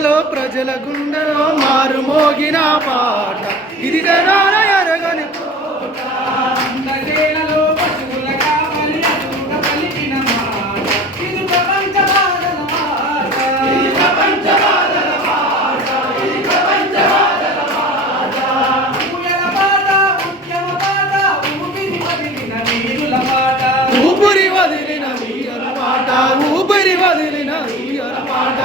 గడపలో ప్రజల గుండెలో మారు మోగిన పాట ఇది జనాల ఎరగని అందజేలలో పశువులగా మరి అదురుగ పలికిన మాట ఇది ప్రపంచ బాధల మాట ఇది ప్రపంచ బాధల మాట ఇది ప్రపంచ బాధల మాట ఊయల పాట ఉద్యమ పాట ఊపిరి వదిలిన వీరుల పాట ఊపిరి వదిలిన వీరుల పాట ఊపిరి వదిలిన వీరుల పాట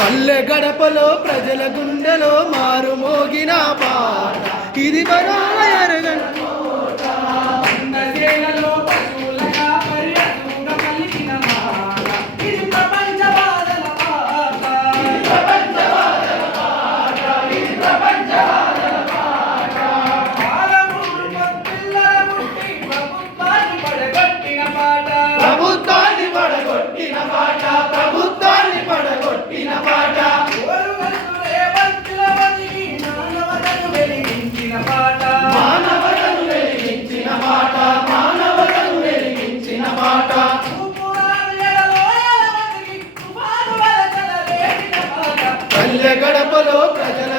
పల్లె గడపలో ప్రజల గుండెలో మారు మోగిన పాట ఇది జనాల ఎరగని అందజేలలో పశువులగా మరి అదురుగ పలికిన మాట ఇది ప్రపంచ బాధల పాట ఇది ప్రపంచ బాధల పాట ఇది ప్రపంచ బాధల పాట పాలమూరు పిల్లల ముట్టి ప్రభుత్వాన్ని పడగొట్టిన పాట ప్రభుత్వాన్ని పడగొట్టిన పాట ప్రభుత్వాన్ని పడగొట్టిన పాట ఓరుగల్లులే భక్తుల బతికి మానవతను వెలిగించిన పాట మానవతను వెలిగించిన పాట మానవతను వెలిగించిన పాట పల్లె గడపలో ప్రజల